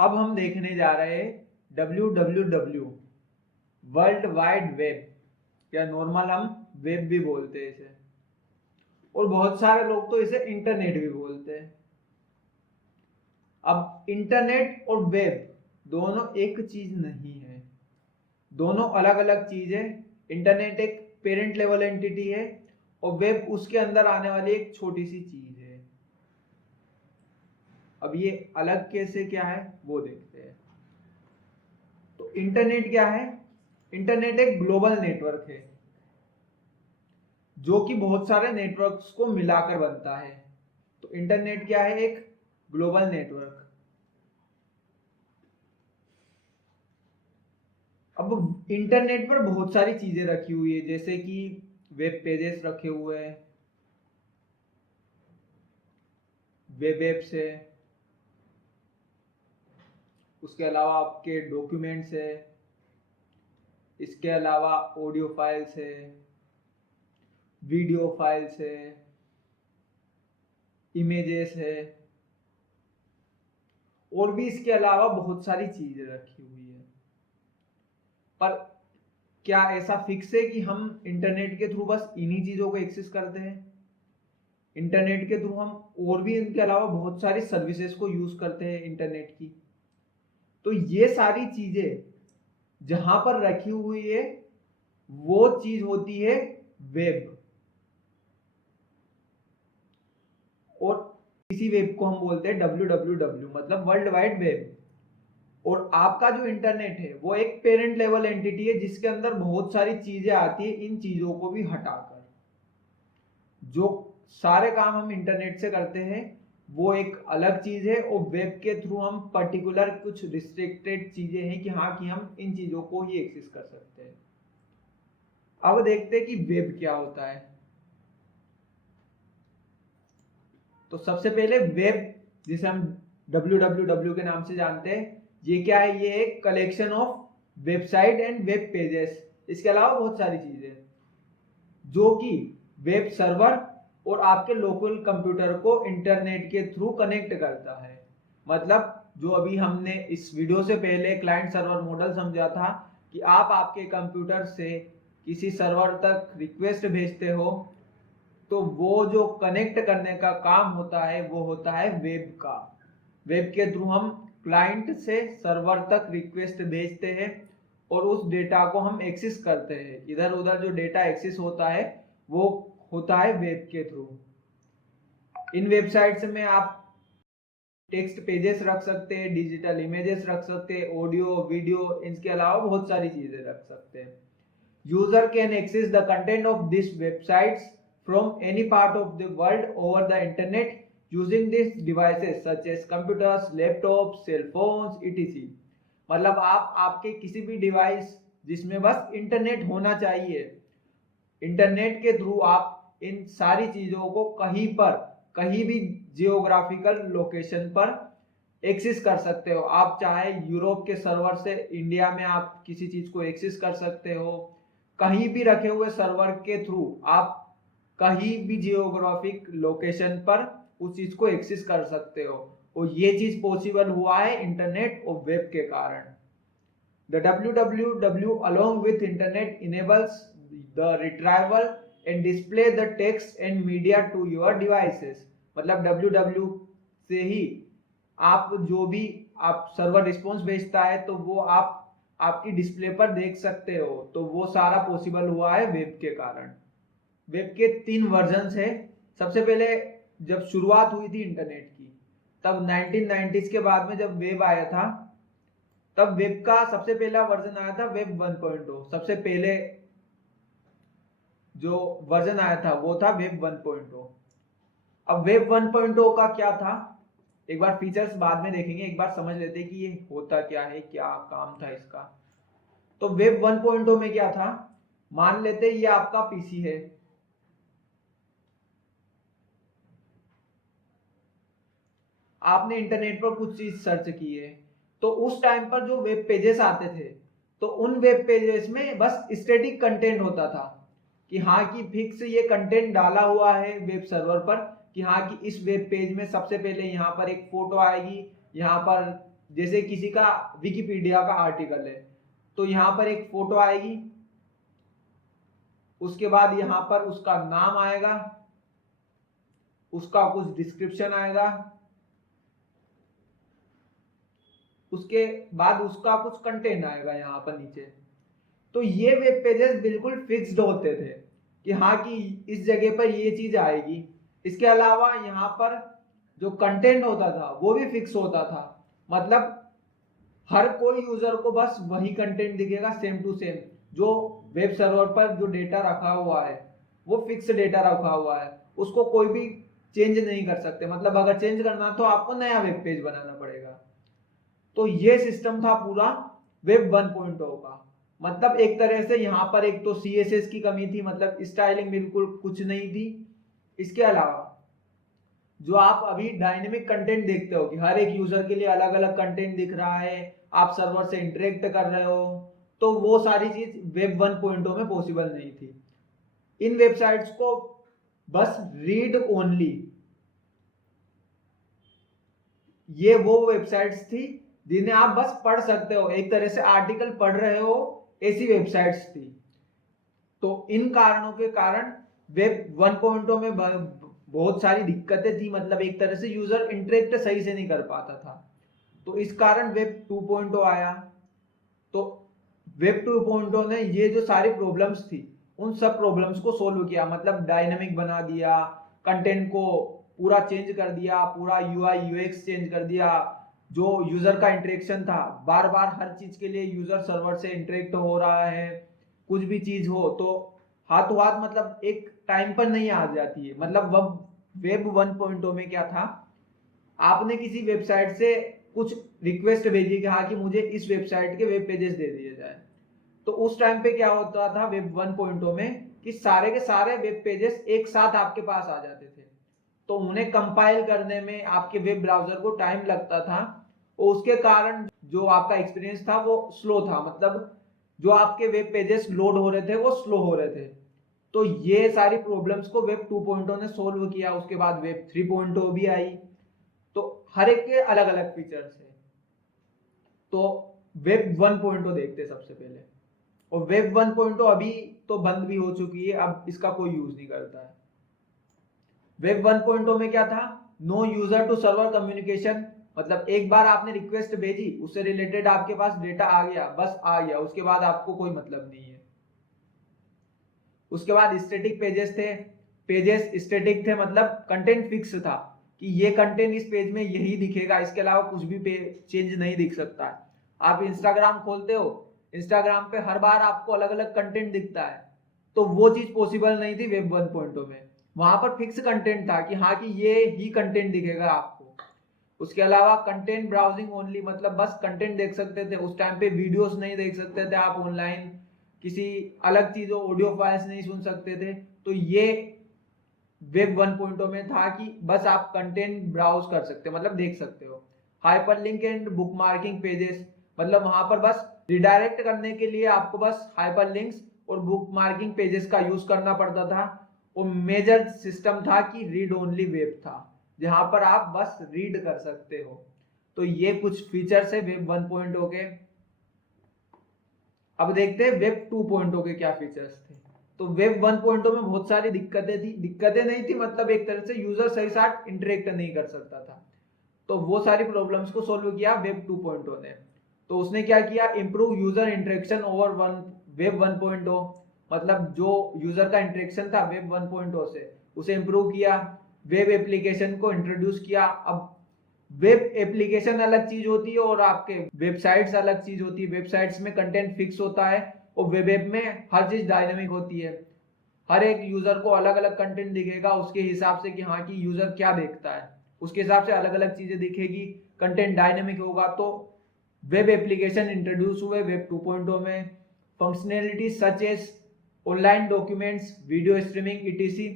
अब हम देखने जा रहे हैं WWW, वर्ल्ड वाइड वेब, या नॉर्मल हम वेब भी बोलते हैं इसे, और बहुत सारे लोग तो इसे इंटरनेट भी बोलते हैं। अब इंटरनेट और वेब दोनों एक चीज नहीं है, दोनों अलग अलग चीज है। इंटरनेट एक पेरेंट लेवल एंटिटी है और वेब उसके अंदर आने वाली एक छोटी सी चीज है। अब ये अलग कैसे क्या है वो देखते हैं। तो इंटरनेट क्या है? इंटरनेट एक ग्लोबल नेटवर्क है जो कि बहुत सारे नेटवर्क्स को मिलाकर बनता है। तो इंटरनेट क्या है? एक ग्लोबल नेटवर्क। अब इंटरनेट पर बहुत सारी चीजें रखी हुई है, जैसे कि वेब पेजेस रखे हुए हैं, वेब एप्स है, उसके अलावा आपके डॉक्यूमेंट्स है, इसके अलावा ऑडियो फाइल्स है, वीडियो फाइल्स है, इमेजेस है, और भी इसके अलावा बहुत सारी चीजें रखी हुई है। पर क्या ऐसा फिक्स है कि हम इंटरनेट के थ्रू बस इन्हीं चीजों को एक्सेस करते हैं? इंटरनेट के थ्रू हम और भी इनके अलावा बहुत सारी सर्विसेज को यूज करते हैं इंटरनेट की। तो ये सारी चीजें जहां पर रखी हुई है वो चीज होती है वेब, और इसी वेब को हम बोलते हैं WWW, मतलब वर्ल्ड वाइड वेब। और आपका जो इंटरनेट है वो एक पेरेंट लेवल एंटिटी है जिसके अंदर बहुत सारी चीजें आती है। इन चीजों को भी हटाकर जो सारे काम हम इंटरनेट से करते हैं वो एक अलग चीज है, और वेब के थ्रू हम पर्टिकुलर कुछ रिस्ट्रिक्टेड चीजें हैं कि हाँ कि हम इन चीजों को ही एक्सेस कर सकते हैं। अब देखते हैं कि वेब क्या होता है। तो सबसे पहले वेब, जिसे हम WWW के नाम से जानते हैं, ये क्या है? ये एक collection of website and web pages, इसके अलावा बहुत सारी चीजें जो कि वेब सर्वर और आपके लोकल कंप्यूटर को इंटरनेट के थ्रू कनेक्ट करता है। मतलब जो अभी हमने इस वीडियो से पहले क्लाइंट सर्वर मॉडल समझा था कि आप आपके कंप्यूटर से किसी सर्वर तक रिक्वेस्ट भेजते हो, तो वो जो कनेक्ट करने का काम होता है वो होता है वेब का। वेब के थ्रू हम क्लाइंट से सर्वर तक रिक्वेस्ट भेजते हैं और उस डेटा को हम एक्सेस करते हैं। इधर उधर जो डेटा एक्सेस होता है वो होता है वेब के थ्रू। इन वेबसाइट्स में आप टेक्स्ट पेजेस रख सकते हैं, डिजिटल इमेजेस रख सकते हैं, ऑडियो वीडियो, इसके अलावा बहुत सारी चीजें रख सकते हैं। User can access the content of this websites from any part of the world over the internet using these devices such as computers, laptops, cell phones, etc. मतलब आप आपके किसी भी डिवाइस जिसमें बस इंटरनेट होना चाहिए, इंटरनेट के थ्रू आप इन सारी चीजों को कहीं पर, कहीं भी जियोग्राफिकल लोकेशन पर एक्सेस कर सकते हो। आप चाहे यूरोप के सर्वर से इंडिया में आप किसी चीज को एक्सेस कर सकते हो, कहीं भी रखे हुए सर्वर के थ्रू आप कहीं भी जियोग्राफिक लोकेशन पर उस चीज को एक्सेस कर सकते हो। और ये चीज पॉसिबल हुआ है इंटरनेट और वेब के कारण। The WWW along with internet enables the retrieval and display the text and media to your devices। मतलब WW से ही आप जो भी आप सर्वर रिस्पॉन्स भेजता है तो वो आप आपकी डिस्प्ले पर देख सकते हो। तो वो सारा पॉसिबल हुआ है वेब के कारण। वेब के 3 वर्जन्स है। सबसे पहले जब शुरुआत हुई थी इंटरनेट की, तब 1990s के बाद में जब वेब आया था, तब वेब का सबसे पहला वर्जन आया था वेब 1.0। सबसे पहले जो वर्जन आया था वो था वेब 1.0। अब वेब 1.0 का क्या था, एक बार फीचर्स बाद में देखेंगे, एक बार समझ लेते कि ये होता क्या है, क्या काम था इसका। तो वेब 1.0 में क्या था, मान लेते ये आपका पीसी है, आपने इंटरनेट पर कुछ चीज सर्च की है, तो उस टाइम पर जो वेब पेजेस आते थे तो उन वेब पेजेस में बस स्टैटिक कंटेंट होता था कि हाँ कि फिक्स ये कंटेंट डाला हुआ है वेब सर्वर पर कि हाँ कि इस वेब पेज में सबसे पहले यहाँ पर एक फोटो आएगी, यहाँ पर जैसे किसी का विकिपीडिया का आर्टिकल है तो यहाँ पर एक फोटो आएगी, उसके बाद यहाँ पर उसका नाम आएगा, उसका कुछ डिस्क्रिप्शन आएगा, उसके बाद उसका कुछ कंटेंट आएगा यहाँ पर नीचे। तो ये वेब पेजेस बिल्कुल फिक्स्ड होते थे कि हाँ कि इस जगह पर ये चीज आएगी। इसके अलावा यहाँ पर जो कंटेंट होता था वो भी फिक्स होता था, मतलब हर कोई यूजर को बस वही कंटेंट दिखेगा सेम टू सेम। जो वेब सर्वर पर जो डेटा रखा हुआ है वो फिक्स डेटा रखा हुआ है, उसको कोई भी चेंज नहीं कर सकते। मतलब अगर चेंज करना तो आपको नया वेब पेज बनाना पड़ेगा। तो ये सिस्टम था पूरा वेब 1.0 का। मतलब एक तरह से यहाँ पर एक तो CSS की कमी थी, मतलब स्टाइलिंग बिल्कुल कुछ नहीं थी। इसके अलावा जो आप अभी डायनेमिक कंटेंट देखते हो कि हर एक यूजर के लिए अलग अलग कंटेंट दिख रहा है, आप सर्वर से इंटरेक्ट कर रहे हो, तो वो सारी चीज वेब 1.0 में पॉसिबल नहीं थी। इन वेबसाइट्स को बस रीड ओनली, ये वो वेबसाइट्स थी जिन्हें आप बस पढ़ सकते हो, एक तरह से आर्टिकल पढ़ रहे हो, ऐसी वेबसाइट्स थी। तो इन कारणों के कारण वेब 1.0 में बहुत सारी दिक्कतें थी, मतलब एक तरह से यूजर इंटरेक्ट सही से नहीं कर पाता था। तो इस कारण वेब 2.0 आया। तो वेब 2.0 ने ये जो सारी प्रॉब्लम्स थी उन सब प्रॉब्लम्स को सोल्व किया, मतलब डायनेमिक बना दिया, कंटेंट को पूरा चेंज कर दिया, पूरा UI UX चेंज कर दिया। जो यूजर का इंटरेक्शन था, बार बार हर चीज के लिए यूजर सर्वर से इंटरेक्ट हो रहा है, कुछ भी चीज हो तो हाथों हाथ, मतलब एक टाइम पर नहीं आ जाती है। मतलब वेब 1.0 में क्या था, आपने किसी वेबसाइट से कुछ रिक्वेस्ट भेजी कि हाँ कि मुझे इस वेबसाइट के वेब पेजेस दे दिए जाए, तो उस टाइम पे क्या होता था वेब 1.0 में कि सारे के सारे वेब पेजेस एक साथ आपके पास आ जाते थे। तो उन्हें कंपाइल करने में आपके वेब ब्राउजर को टाइम लगता था, और उसके कारण जो आपका एक्सपीरियंस था वो स्लो था, मतलब जो आपके वेब पेजेस लोड हो रहे थे वो स्लो हो रहे थे। तो ये सारी प्रॉब्लम्स को वेब 2.0 ने सोल्व किया। उसके बाद वेब 3.0 भी आई। तो हर एक के अलग अलग फीचर्स है। तो वेब 1.0 देखते सबसे पहले, और वेब 1.0 अभी तो बंद भी हो चुकी है, अब इसका कोई यूज नहीं करता है। वेब 1.0 में क्या था, no user to server communication, मतलब एक बार आपने रिक्वेस्ट भेजी, उससे रिलेटेड आपके पास डेटा आ गया, बस आ गया, उसके बाद आपको कोई मतलब नहीं है। उसके बाद स्टैटिक पेजेस थे, पेजेस स्टैटिक थे, मतलब कंटेंट फिक्स था कि ये कंटेंट इस पेज में यही दिखेगा, इसके अलावा कुछ भी चेंज नहीं दिख सकता है। आप इंस्टाग्राम खोलते हो, इंस्टाग्राम पे हर बार आपको अलग अलग कंटेंट दिखता है, तो वो चीज पॉसिबल नहीं थी वेब 1.0 में। वहां पर फिक्स कंटेंट था कि हाँ कि ये ही कंटेंट दिखेगा आपको। उसके अलावा कंटेंट ब्राउजिंग ओनली, मतलब बस कंटेंट देख सकते थे। उस टाइम पे वीडियोस नहीं देख सकते थे आप ऑनलाइन, किसी अलग चीजों ऑडियो फाइल्स नहीं सुन सकते थे। तो ये वेब 1.0 में था कि बस आप कंटेंट ब्राउज कर सकते हो, मतलब देख सकते हो। Hyperlink and book marking pages, मतलब वहां पर बस रिडायरेक्ट करने के लिए आपको बस हाइपरलिंक्स और बुक मार्किंग पेजेस का यूज करना पड़ता था। और मेजर सिस्टम था कि रीड ओनली वेब था, जहां पर आप बस रीड कर सकते हो। तो ये कुछ फीचर्स है वेब 1.0 के। अब देखते हैं वेब 2.0 के क्या फीचर्स थे। तो वेब 1.0 में बहुत सारी दिक्कतें थी, दिक्कतें नहीं थी मतलब एक तरह से यूजर सही साथ इंटरेक्ट नहीं कर सकता था। तो वो सारी प्रॉब्लम्स को सोल्व किया वेब 2.0 ने। तो उसने क्या किया, improve user interaction over web 1.0, मतलब जो यूजर का इंटरेक्शन था वेब 1.0 से उसे इंप्रूव किया। वेब एप्लीकेशन को इंट्रोड्यूस किया। अब वेब एप्लीकेशन अलग चीज होती है और आपके वेबसाइट्स अलग चीज होती है। वेबसाइट्स में कंटेंट फिक्स होता है और वेब ऐप में हर चीज डायनेमिक होती है। हर एक यूजर को अलग अलग कंटेंट दिखेगा उसके हिसाब से कि हाँ कि यूजर क्या देखता है, उसके हिसाब से अलग अलग चीजें दिखेगी। कंटेंट डायनेमिक होगा। तो वेब एप्लीकेशन इंट्रोड्यूस हुए वेब 2.0 में। Functionality such as online documents, video streaming etc।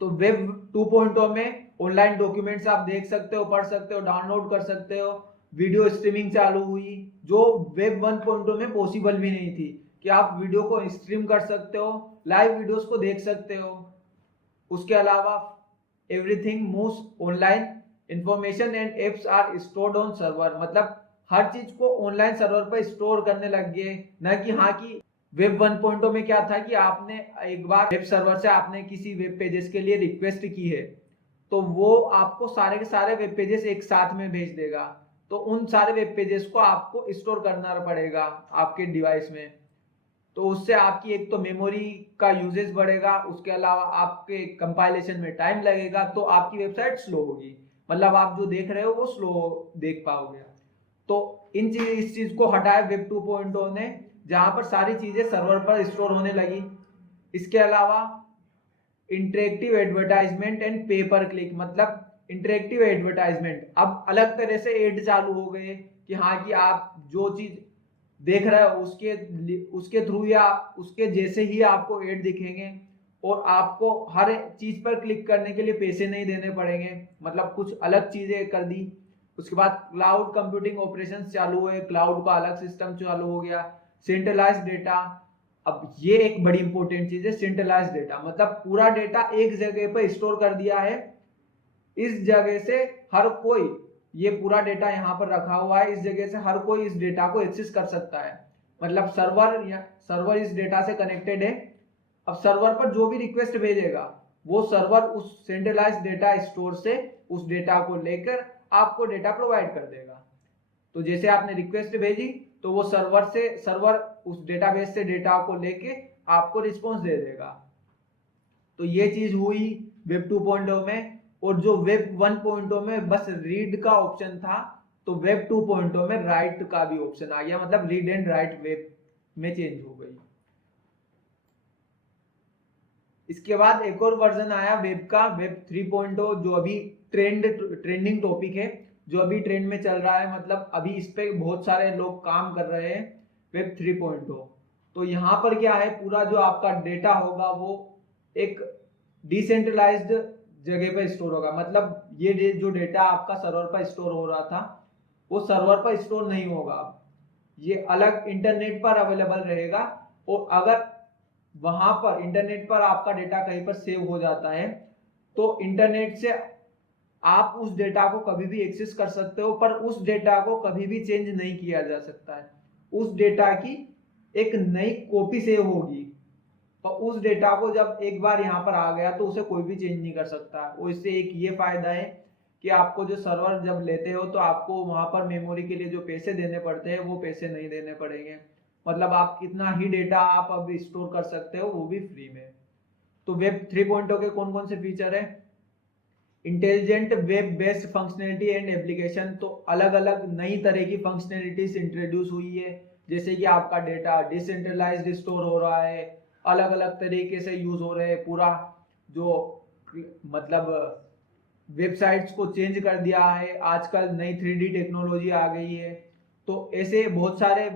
तो वेब 2.0 में ऑनलाइन डॉक्यूमेंट्स आप देख सकते हो, पढ़ सकते हो, डाउनलोड कर सकते हो। वीडियो स्ट्रीमिंग चालू हुई जो वेब 1.0 में पॉसिबल भी नहीं थी, कि आप वीडियो को स्ट्रीम कर सकते हो, लाइव वीडियोस को देख सकते हो। उसके अलावा everything moves online, information and apps are stored on server, मतलब हर चीज को ऑनलाइन सर्वर पर स्टोर करने लग गए। न कि हाँ कि वेब 1.0 में क्या था कि आपने एक बार वेब सर्वर से आपने किसी वेब पेजेस के लिए रिक्वेस्ट की है तो वो आपको सारे के सारे वेब पेजेस एक साथ में भेज देगा। तो उन सारे वेब पेजेस को आपको स्टोर करना पड़ेगा आपके डिवाइस में। तो उससे आपकी एक तो मेमोरी का यूजेज बढ़ेगा, उसके अलावा आपके कंपाइलेशन में टाइम लगेगा, तो आपकी वेबसाइट स्लो होगी, मतलब आप जो देख रहे हो वो स्लो देख पाओगे। तो इस चीज को हटाया वेब 2.0 ने, जहां पर सारी चीजें सर्वर पर स्टोर होने लगी। इसके अलावा इंटरेक्टिव एडवर्टाइजमेंट एंड पे पर क्लिक, मतलब इंटरेक्टिव एडवर्टाइजमेंट, अब अलग तरह से एड चालू हो गए कि हाँ कि आप जो चीज देख रहे हो उसके थ्रू या उसके जैसे ही आपको एड दिखेंगे और आपको हर चीज पर क्लिक करने के लिए पैसे नहीं देने पड़ेंगे, मतलब कुछ अलग चीजें कर दी। उसके बाद क्लाउड कंप्यूटिंग ऑपरेशंस चालू हुए, क्लाउड का अलग सिस्टम चालू हो गया। सेंट्रलाइज्ड डेटा, अब ये एक बड़ी इंपॉर्टेंट चीज है, सेंट्रलाइज्ड डेटा, मतलब पूरा डेटा एक जगह पर स्टोर कर दिया है। इस जगह से हर कोई, ये पूरा डेटा यहाँ पर रखा हुआ है, इस जगह से हर कोई इस डेटा को एक्सेस कर सकता है, मतलब सर्वर इस डेटा से कनेक्टेड है। अब सर्वर पर जो भी रिक्वेस्ट भेजेगा वो सर्वर उस सेंट्रलाइज्ड डेटा स्टोर से उस डेटा को लेकर आपको डेटा प्रोवाइड कर देगा। तो जैसे आपने रिक्वेस्ट भेजी तो वो सर्वर उस डेटाबेस से डेटा को लेके आपको रिस्पॉन्स दे देगा। तो ये चीज हुई वेब 2.0 में। और जो वेब 1.0 में बस रीड का ऑप्शन था, तो वेब 2.0 में राइट का भी ऑप्शन आ गया, मतलब रीड एंड राइट वेब में चेंज हो गई। इसके बाद एक और वर्जन आया वेब का, वेब 3.0, जो अभी ट्रेंडिंग टॉपिक है, जो अभी ट्रेंड में चल रहा है, मतलब अभी इस पे बहुत सारे लोग काम कर रहे हैं, वेब 3.0। तो यहाँ पर क्या है, पूरा जो आपका डेटा होगा वो एक डिसेंट्रलाइज्ड जगह पर स्टोर होगा, मतलब ये जो डेटा आपका सर्वर पर स्टोर हो रहा था वो सर्वर पर स्टोर नहीं होगा, ये अलग इंटरनेट पर अवेलेबल रहेगा। और अगर वहां पर इंटरनेट पर आपका डेटा कहीं पर सेव हो जाता है तो इंटरनेट से आप उस डेटा को कभी भी एक्सेस कर सकते हो, पर उस डेटा को कभी भी चेंज नहीं किया जा सकता है। उस डेटा की एक नई कॉपी सेव होगी और उस डेटा को जब एक बार यहाँ पर आ गया तो उसे कोई भी चेंज नहीं कर सकता। और इससे एक ये फायदा है कि आपको जो सर्वर जब लेते हो तो आपको वहां पर मेमोरी के लिए जो पैसे देने पड़ते हैं वो पैसे नहीं देने पड़ेंगे, मतलब आप कितना ही डेटा आप अब स्टोर कर सकते हो वो भी फ्री में। तो वेब 3.0 के कौन कौन से फीचर है, intelligent web based functionality and application, तो अलग अलग नई तरह की फंक्शनलिटीज इंट्रोड्यूस हुई है, जैसे कि आपका डेटा डिसेंट्रलाइज्ड स्टोर हो रहा है, अलग अलग तरीके से यूज हो रहे हैं, पूरा जो मतलब वेबसाइट्स को चेंज कर दिया है, आजकल नई 3D टेक्नोलॉजी आ गई है। तो ऐसे बहुत सारे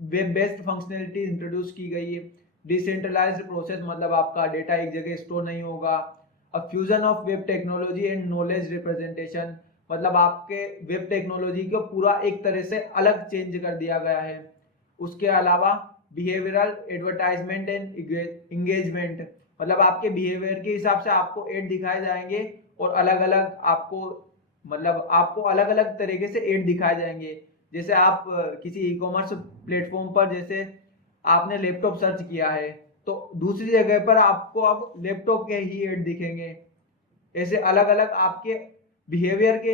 वेब बेस्ड फंक्शनलिटी इंट्रोड्यूस की गई है। डिसेंट्रलाइज्ड प्रोसेस, मतलब आपका डेटा एक जगह स्टोर नहीं होगा। A fusion of web technology and knowledge representation, मतलब आपके वेब टेक्नोलॉजी को पूरा एक तरह से अलग चेंज कर दिया गया है। उसके अलावा बिहेवियरल एडवर्टाइजमेंट एंड इंगेजमेंट, मतलब आपके बिहेवियर के हिसाब से आपको एड दिखाए जाएंगे और अलग अलग आपको अलग अलग तरीके से एड दिखाए जाएंगे। जैसे आप किसी ई कॉमर्स प्लेटफॉर्म पर, जैसे आपने लैपटॉप सर्च किया है तो दूसरी जगह पर आपको अब लैपटॉप के ही एड दिखेंगे। ऐसे अलग अलग आपके बिहेवियर के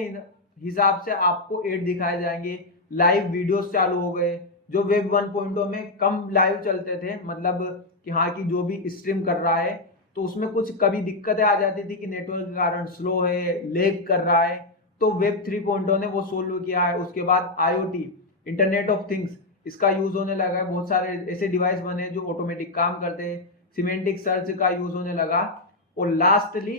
हिसाब से आपको एड दिखाए जाएंगे। लाइव वीडियोस चालू हो गए, जो वेब 1.0 में कम लाइव चलते थे, मतलब कि हाँ कि जो भी स्ट्रीम कर रहा है तो उसमें कुछ कभी दिक्कतें आ जाती थी कि नेटवर्क के कारण स्लो है, लेग कर रहा है, तो वेब 3.0 ने वो सोल्व किया है। उसके बाद IoT, इंटरनेट ऑफ थिंग्स, इसका यूज होने लगा है, बहुत सारे ऐसे डिवाइस बने जो ऑटोमेटिक काम करते हैं। सिमेंटिक सर्च का यूज होने लगा। और लास्टली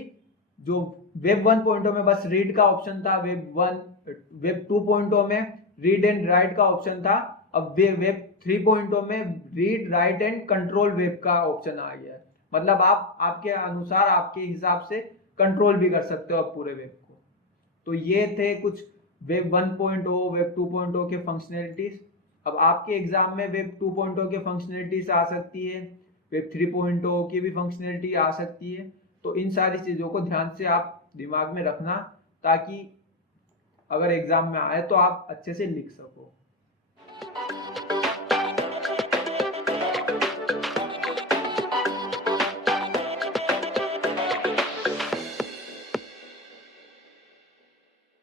जो वेब 1.0 में बस रीड का ऑप्शन था, वेब 2.0 में रीड एंड राइट का ऑप्शन था, अब वेब 3.0 में read write and control web का ऑप्शन आ गया है, मतलब आप आपके अनुसार आपके हिसाब से कंट्रोल भी कर सकते हो अब पूरे वेब को। तो ये थे कुछ वेब 1.0 वेब 2.0 के फंक्शनलिटीज। अब आपके एग्जाम में वेब 2.0 के फंक्शनलिटीज आ सकती है, वेब 3.0 की भी फंक्शनलिटी आ सकती है। तो इन सारी चीजों को ध्यान से आप दिमाग में रखना, ताकि अगर एग्जाम में आए तो आप अच्छे से लिख सको।